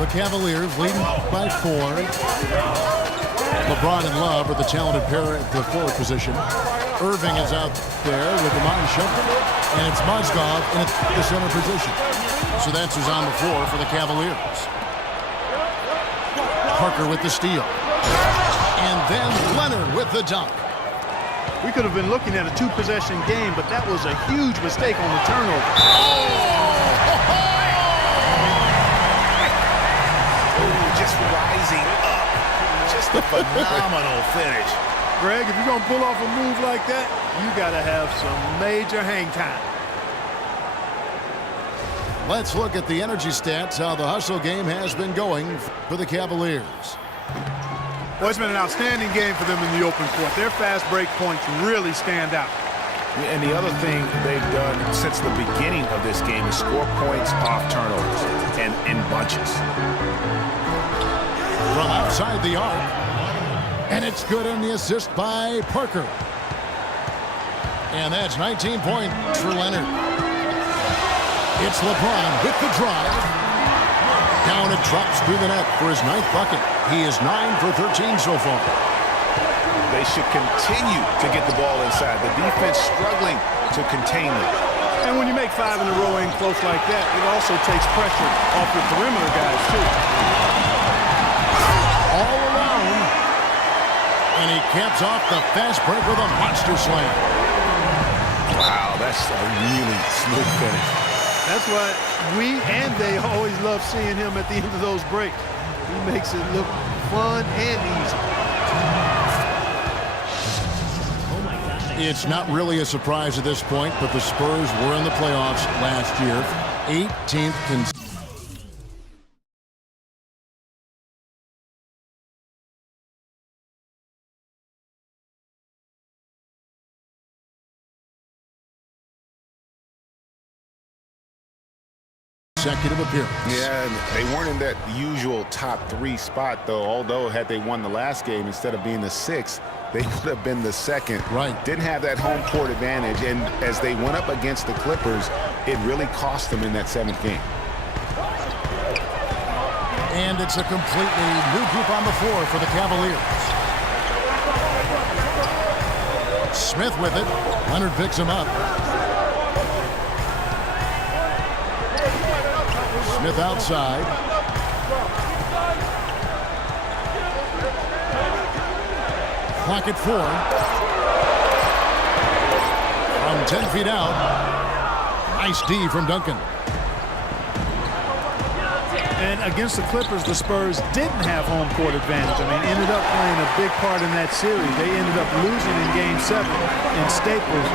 The Cavaliers leading by 4. LeBron and Love are the talented pair at the forward position. Irving is out there with Iman Shumpert, and it's Mozgov in the center position. So that's who's on the floor for the Cavaliers. Parker with the steal. And then Leonard with the dunk. We could have been looking at a 2-possession game, but that was a huge mistake on the turnover. Just rising up. Just a phenomenal finish. Greg, if you're going to pull off a move like that, you got to have some major hang time. Let's look at the energy stats, how the hustle game has been going for the Cavaliers. Well, it's been an outstanding game for them in the open court. Their fast break points really stand out. And the other thing they've done since the beginning of this game is score points off turnovers and in bunches. From outside the arc. And it's good in the assist by Parker. And that's 19 points for Leonard. It's LeBron with the drive. Down it drops through the net for his 9th bucket. He is 9 for 13 so far. They should continue to get the ball inside. The defense struggling to contain them. And when you make 5 in a row in close like that, it also takes pressure off your perimeter guys, too. All alone. And he caps off the fast break with a monster slam. Wow, that's a really smooth finish. That's why we and they always love seeing him at the end of those breaks. He makes it look fun and easy. It's not really a surprise at this point, but the Spurs were in the playoffs last year. 18th consecutive. Appearance. Yeah, and they weren't in that usual top 3 spot, though. Although, had they won the last game, instead of being the 6th, they would have been the 2nd. Right. Didn't have that home court advantage, and as they went up against the Clippers, it really cost them in that 7th game. And it's a completely new group on the floor for the Cavaliers. Smith with it. Leonard picks him up. Smith outside. Clock at 4. From 10 feet out. Nice D from Duncan. And against the Clippers, the Spurs didn't have home court advantage. I mean, ended up playing a big part in that series. They ended up losing in Game 7 in Staples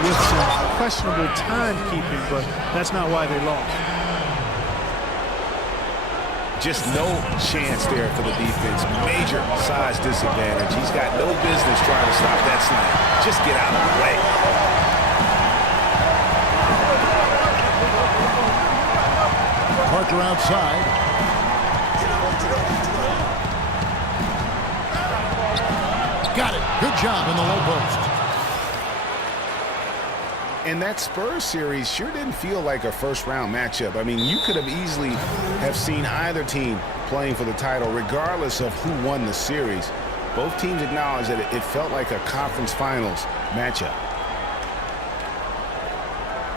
with some questionable timekeeping, but that's not why they lost. Just no chance there for the defense. Major size disadvantage. He's got no business trying to stop that slam. Just get out of the way. Parker outside. Got it. Good job in the low post. And that Spurs series sure didn't feel like a first-round matchup. I mean, you could have easily have seen either team playing for the title, regardless of who won the series. Both teams acknowledged that it felt like a conference finals matchup.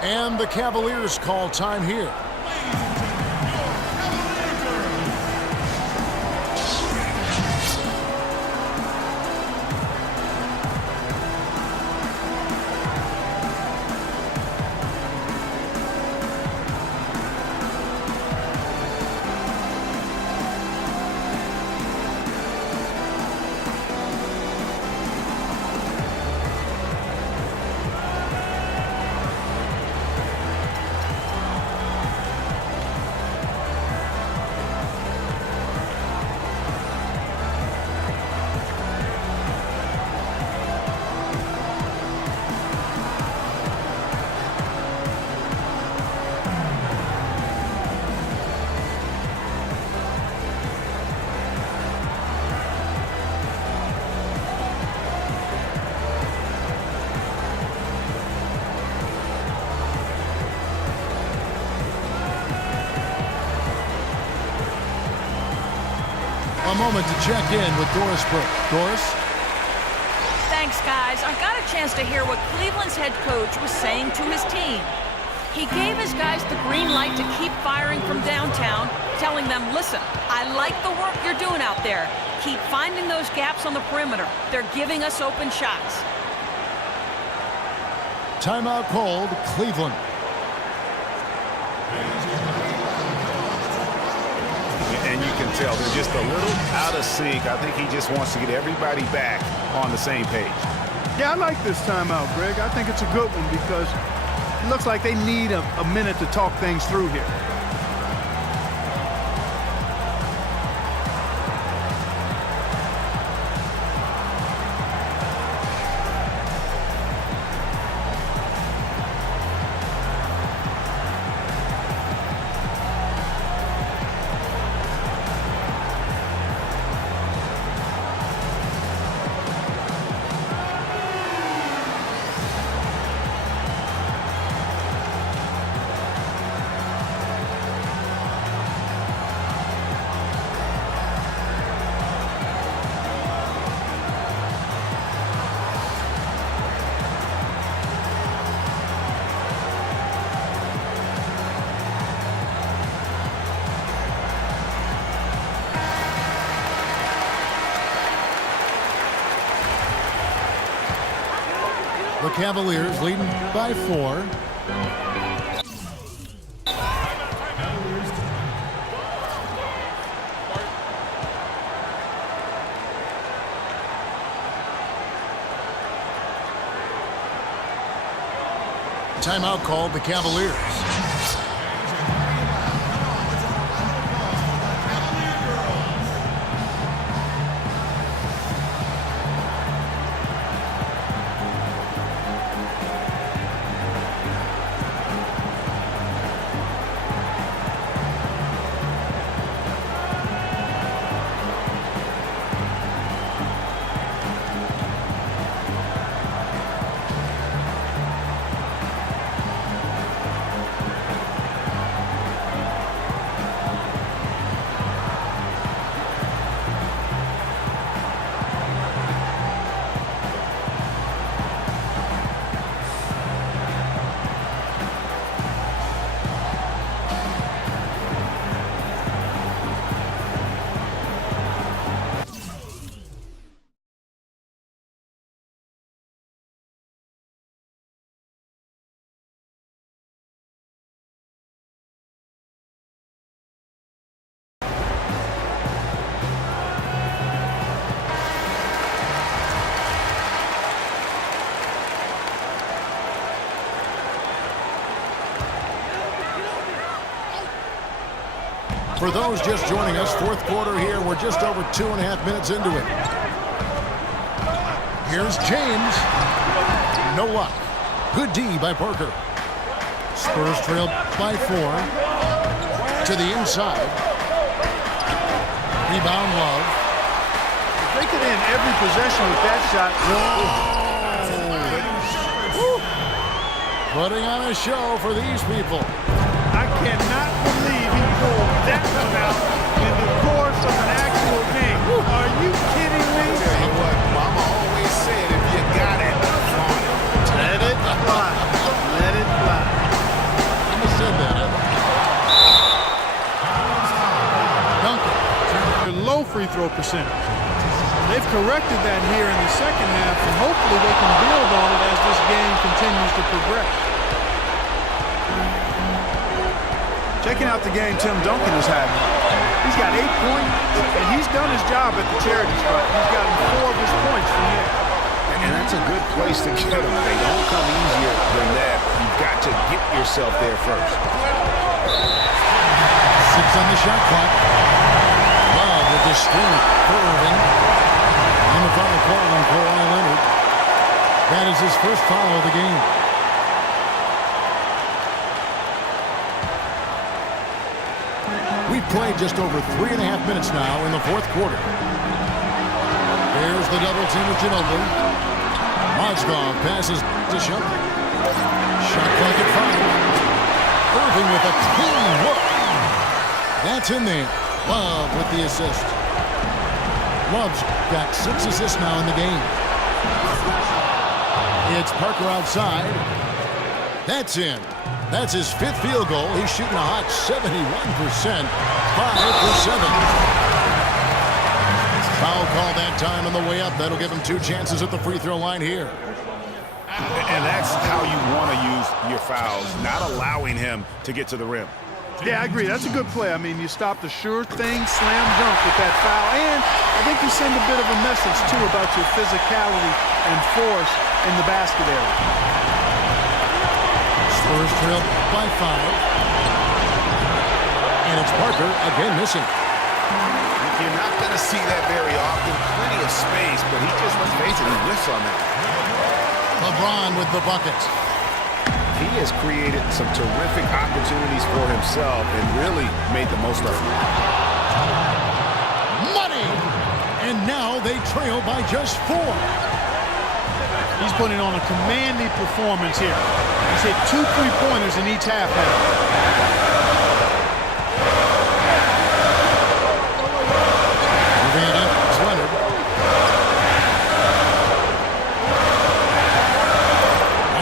And the Cavaliers call time here. a moment to check in with Doris Burke. Doris? Thanks, guys. I got a chance to hear what Cleveland's head coach was saying to his team. He gave his guys the green light to keep firing from downtown, telling them, listen, I like the work you're doing out there. Keep finding those gaps on the perimeter. They're giving us open shots. Timeout called, Cleveland. And you can tell they're just a little out of sync. I think he just wants to get everybody back on the same page. Yeah, I like this timeout, Greg. I think it's a good one because it looks like they need a minute to talk things through here. The Cavaliers leading by 4. Timeout called, the Cavaliers. For those just joining us, fourth quarter here. We're just over 2.5 minutes into it. Here's James. No luck. Good D by Parker. Spurs trail by 4. To the inside. Rebound Love. If they could end every possession with that shot. Putting on a show for these people. I cannot believe he pulled that one out in the course of an actual game. Are you kidding me? Tell you what, Mama always said, if you got it, flaunt it. Let it fly. Let it fly. I said that. Duncan. Their low free throw percentage. They've corrected that here in the second half, and hopefully they can build on it as this game continues to progress. Checking out the game Tim Duncan is having. He's got 8 points, and he's done his job at the charity spot. He's gotten 4 of his points from there. And that's a good place to get them. They don't come easier than that. You've got to get yourself there first. 6 on the shot clock. Love with the screen for Irving. On the foul call on Kawhi Leonard. That is his first foul of the game. We've played just over 3.5 minutes now in the fourth quarter. There's the double team with Ginobili. Mozgov passes to Shumpert. Shot clock at 5. Irving with a clean look. That's in there. Love with the assist. Love's got 6 assists now in the game. It's Parker outside. That's in. That's his 5th field goal. He's shooting a hot 71%. 5 for 7. Foul call that time on the way up. That'll give him 2 chances at the free throw line here. And that's how you want to use your fouls, not allowing him to get to the rim. Yeah, I agree. That's a good play. I mean, you stop the sure thing, slam dunk with that foul. And I think you send a bit of a message, too, about your physicality and force in the basket area. Spurs trail by 5. And it's Parker again missing. You're not going to see that very often. Plenty of space, but he just, let's face it, he whiffs on that. LeBron with the bucket. He has created some terrific opportunities for himself and really made the most of them. Money! And now they trail by just 4. He's putting on a commanding performance here. He's hit 2 3-pointers in each half now.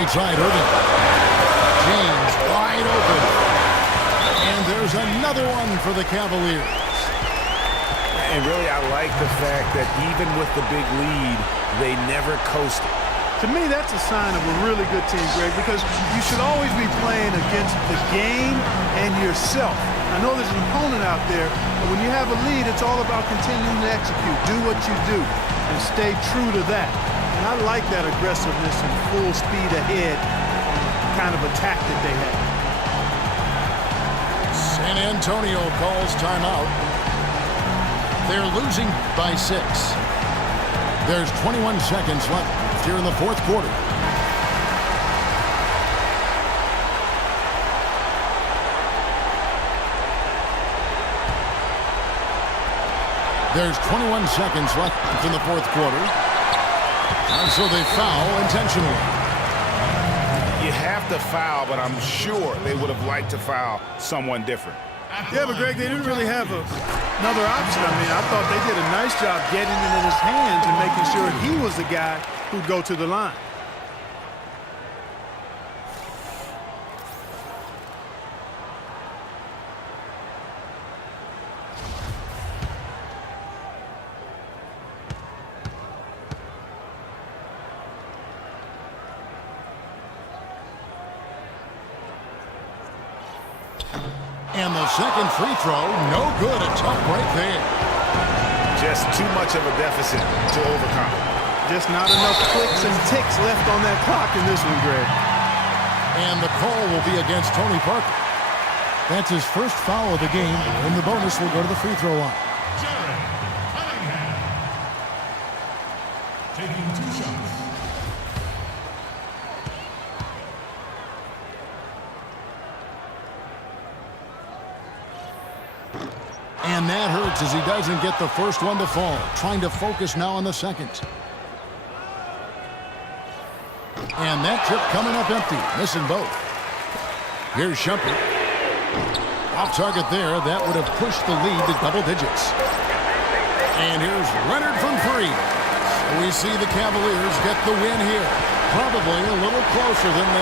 Side Irving. James wide open. And there's another one for the Cavaliers. And really, I like the fact that even with the big lead, they never coasted. To me, that's a sign of a really good team, Greg, because you should always be playing against the game and yourself. I know there's an opponent out there, but when you have a lead, it's all about continuing to execute. Do what you do and stay true to that. And I like that aggressiveness and full speed ahead kind of attack that they have. San Antonio calls timeout. They're losing by 6. There's 21 seconds left here in the 4th quarter. There's 21 seconds left in the 4th quarter. And so they foul intentionally. You have to foul, but I'm sure they would have liked to foul someone different. Yeah, but Greg, they didn't really have another option. I mean, I thought they did a nice job getting it in his hands and making sure he was the guy who'd go to the line. And the second free throw, no good. A tough break there. Just too much of a deficit to overcome. Just not enough clicks and ticks left on that clock in this one, Greg. And the call will be against Tony Parker. That's his first foul of the game, and the bonus will go to the free throw line. Jared Cunningham taking 2 shots. And that hurts as he doesn't get the first one to fall. Trying to focus now on the second. And that trip coming up empty. Missing both. Here's Shumpert. Off target there. That would have pushed the lead to double digits. And here's Leonard from 3. We see the Cavaliers get the win here. Probably a little closer than they